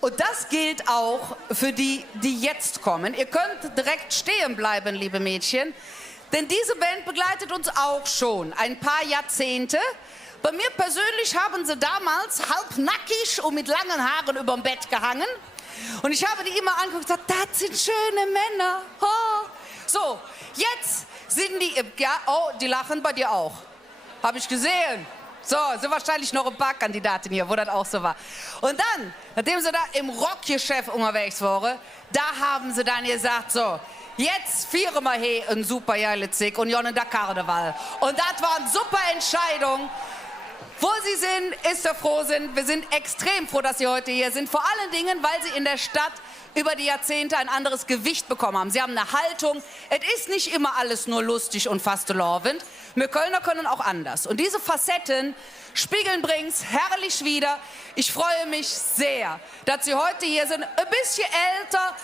Und das gilt auch für die, die jetzt kommen. Ihr könnt direkt stehen bleiben, liebe Mädchen. Denn diese Band begleitet uns auch schon ein paar Jahrzehnte. Bei mir persönlich haben sie damals halbnackig und mit langen Haaren überm Bett gehangen. Und ich habe die immer angeguckt und gesagt, das sind schöne Männer. Oh. So, jetzt sind die, ja, oh, die lachen bei dir auch. Habe ich gesehen. So, sind wahrscheinlich noch ein paar Kandidaten hier, wo das auch so war. Und dann, nachdem sie da im Rockgeschäft unterwegs waren, da haben sie dann gesagt, so, jetzt feiern wir hier ein super geile Zick und Jonnen der Karneval. Und das war eine super Entscheidung. Wo sie sind, ist er froh sind. Wir sind extrem froh, dass sie heute hier sind. Vor allen Dingen, weil sie in der Stadt über die Jahrzehnte ein anderes Gewicht bekommen haben. Sie haben eine Haltung. Es ist nicht immer alles nur lustig und fastelovend. Wir Kölner können auch anders. Und diese Facetten spiegeln bringt's herrlich wider. Ich freue mich sehr, dass Sie heute hier sind. Ein bisschen älter,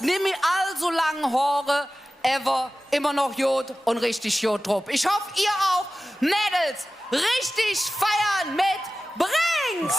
nimm mir allzu lange Haare, ever, immer noch Jod und richtig Jod drauf. Ich hoffe, ihr auch, Mädels, richtig feiern mit Brings!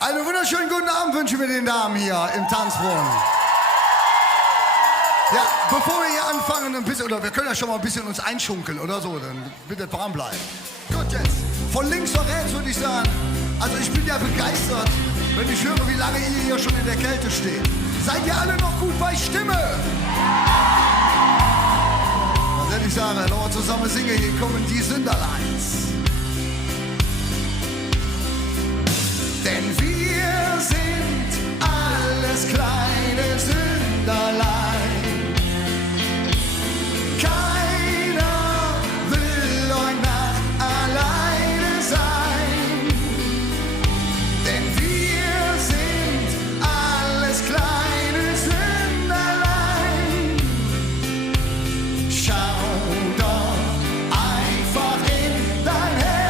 Einen wunderschönen guten Abend wünschen wir den Damen hier im Tanzbrunnen. Ja, bevor wir hier anfangen, ein bisschen, oder wir können ja schon mal ein bisschen uns einschunkeln oder so, dann bitte dranbleiben. Gut, jetzt von links nach rechts würde ich sagen, also ich bin ja begeistert, wenn ich höre, wie lange ihr hier schon in der Kälte steht. Seid ihr alle noch gut bei Stimme? Dann werde ich sagen, wenn wir zusammen singen, hier kommen die Sünderleins. Denn wir sind alles kleine Sünderlein. Keiner will heute Nacht alleine sein. Denn wir sind alles kleine Sünderlein. Schau doch einfach in dein Herz.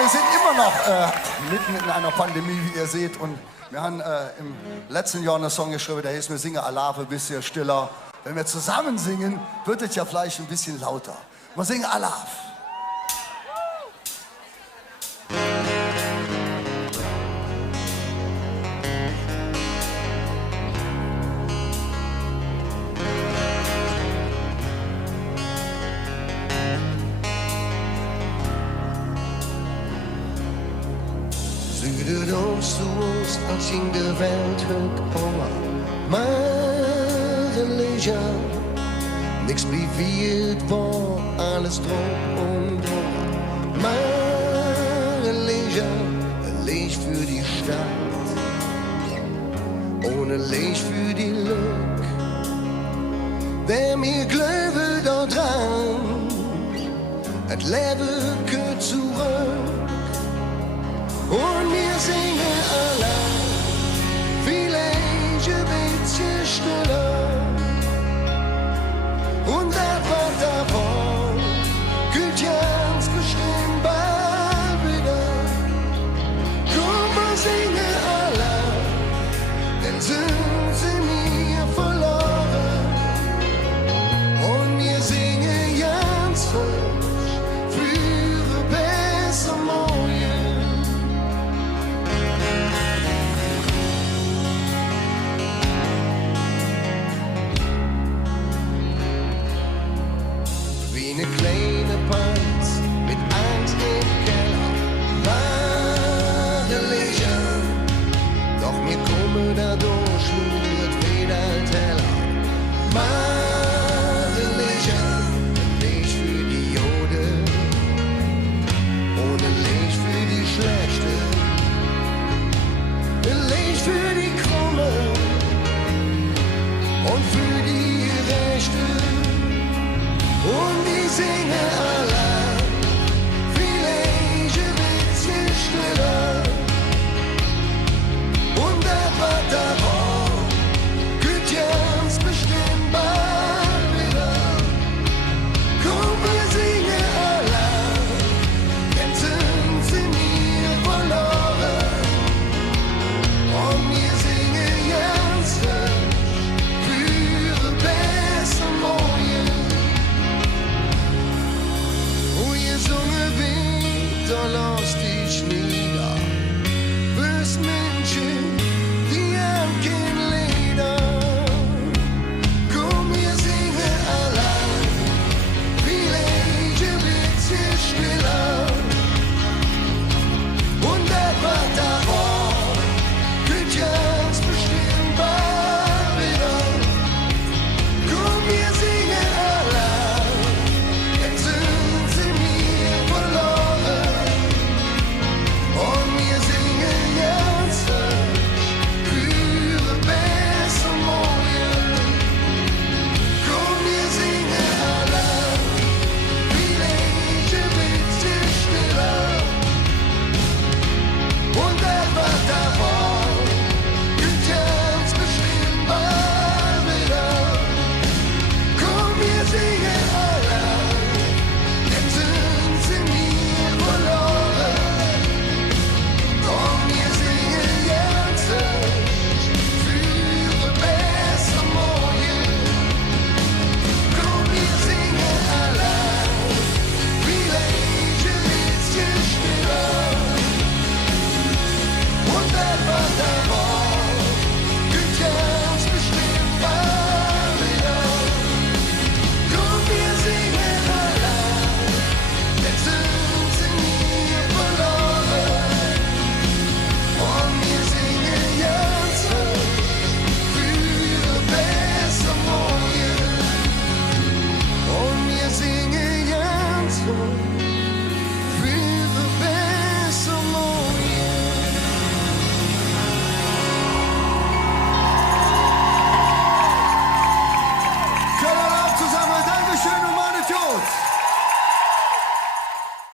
wir sind immer noch mitten in einer Pandemie, wie ihr seht. Und wir haben im letzten Jahr einen Song geschrieben, der heißt, wir singen Alave, ein bisschen stiller. Wenn wir zusammen singen, wird es ja vielleicht ein bisschen lauter. Wir singen Alave. Süden zu Ost, als in der Welt hört over. Meine Leger, nichts blieb wie es war, alles drum und drüber. Meine Leger, ein Licht für die Stadt, ohne Licht für die Lück. Der mir glaube da dran, das Leben gehört zurück. Und wir singen alle, vielleicht ein bisschen stiller. Und das was davon gilt ganz bestimmt bald wieder. Komm, wir singen alle, denn sind sie mir verloren. Und wir singen ganz frisch für ein besser Morgen. Eine kleine Panz mit Angst im Keller, meine Leger, doch mir komme dadurch nur wieder heller. Meine Leger, Licht für die Jode, ohne Licht für die Schlechte, Licht für die Krumme und für die Rechte. Und die singen allein.